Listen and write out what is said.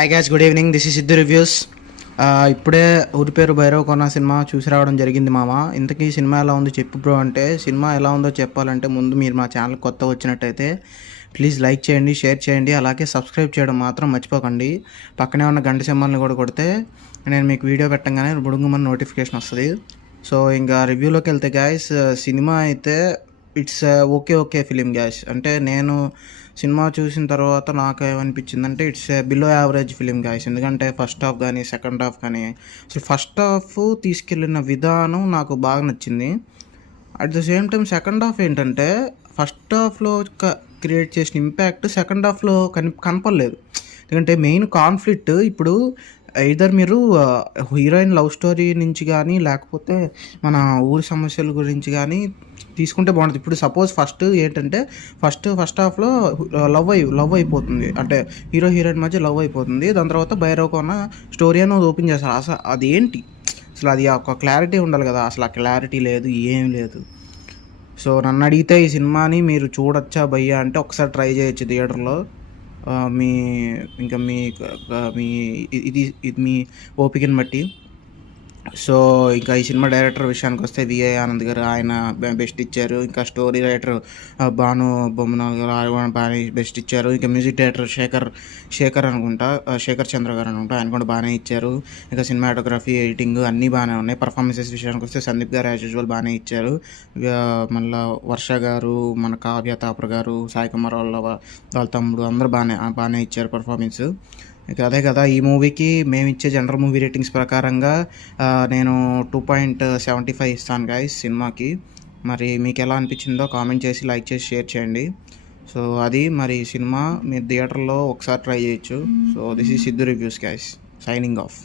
Hi gas, good evening. This is Siddhu reviews. ఇప్పుడే ఊరి పేరు భైరవ్ కొన్న సినిమా చూసి రావడం జరిగింది మామ. ఇంతకీ సినిమా ఎలా ఉందో చెప్పు బ్రో అంటే, సినిమా ఎలా ఉందో చెప్పాలంటే ముందు మీరు మా ఛానల్ కొత్త వచ్చినట్టయితే ప్లీజ్ లైక్ చేయండి, షేర్ చేయండి, అలాగే సబ్స్క్రైబ్ చేయడం మాత్రం మర్చిపోకండి. పక్కనే ఉన్న గంట సింబల్ని కూడా కొడితే నేను మీకు వీడియో పెట్టంగానే బుడుంగుమని నోటిఫికేషన్ వస్తుంది. సో ఇంకా రివ్యూలోకి వెళ్తే గాయస్, సినిమా అయితే ఇట్స్ ఓకే ఫిలిం గ్యాస్. అంటే నేను సినిమా చూసిన తర్వాత నాకు ఏమనిపించిందంటే it's below average film guys. ఎందుకంటే ఫస్ట్ హాఫ్ కానీ సెకండ్ హాఫ్ కానీ, అసలు ఫస్ట్ హాఫ్ తీసుకెళ్ళిన విధానం నాకు బాగా నచ్చింది. At the same time second half ఏంటంటే ఫస్ట్ హాఫ్లో క్రియేట్ చేసిన ఇంపాక్ట్ సెకండ్ హాఫ్లో కనపడలేదు. ఎందుకంటే మెయిన్ కాన్ఫ్లిక్ట్ ఇప్పుడు ఐదర్ మీరు హీరోయిన్ లవ్ స్టోరీ నుంచి కానీ లేకపోతే మన ఊరి సమస్యల గురించి కానీ తీసుకుంటే బాగుంటుంది. ఇప్పుడు సపోజ్ ఫస్ట్ ఏంటంటే ఫస్ట్ హాఫ్లో లవ్ అయిపోతుంది, అంటే హీరోయిన్ మధ్య లవ్ అయిపోతుంది. దాని తర్వాత భైరవ్ కొన్న స్టోరీ అని ఓపెన్ చేస్తారు. అసలు అదేంటి, అసలు అది ఒక క్లారిటీ ఉండాలి కదా, అసలు ఆ క్లారిటీ లేదు, ఏం లేదు. సో నన్ను అడిగితే ఈ సినిమాని మీరు చూడొచ్చా భయ్యా అంటే ఒకసారి ట్రై చేయొచ్చు థియేటర్లో. మీ ఇంకా మీ ఇది మీ ఓపికని బట్టి. సో ఇంకా ఈ సినిమా డైరెక్టర్ విషయానికి వస్తే విఏ ఆనంద్ గారు, ఆయన బెస్ట్ ఇచ్చారు. ఇంకా స్టోరీ రైటర్ భాను బొమ్మనాల్ గారు, ఆయన బాగానే బెస్ట్ ఇచ్చారు. ఇంకా మ్యూజిక్ డైరెక్టర్ శేఖర్ అనుకుంటా, శేఖర్ చంద్ర గారు అనుకుంటా, ఆయన కూడా బాగానే ఇచ్చారు. ఇంకా సినిమాటోగ్రఫీ, ఎడిటింగ్ అన్నీ బాగానే ఉన్నాయి. పర్ఫార్మెన్సెస్ విషయానికి వస్తే సందీప్ గారు యాజ్ యూజువల్ బాగానే ఇచ్చారు. ఇక మళ్ళీ వర్ష గారు, మన కావ్య తాపర్ గారు, సాయి కుమార్ వాళ్ళ తమ్ముడు అందరూ బాగానే ఇచ్చారు పర్ఫార్మెన్స్. ఇక అదే కదా, ఈ మూవీకి మేము ఇచ్చే జనరల్ మూవీ రేటింగ్స్ ప్రకారంగా నేను 2.75 ఇస్తాను గాయస్ సినిమాకి. మరి మీకు ఎలా అనిపించిందో కామెంట్ చేసి, లైక్ చేసి, షేర్ చేయండి. సో అది మరి సినిమా మీరు థియేటర్లో ఒకసారి ట్రై చేయొచ్చు. So this is Siddhu reviews guys, signing off.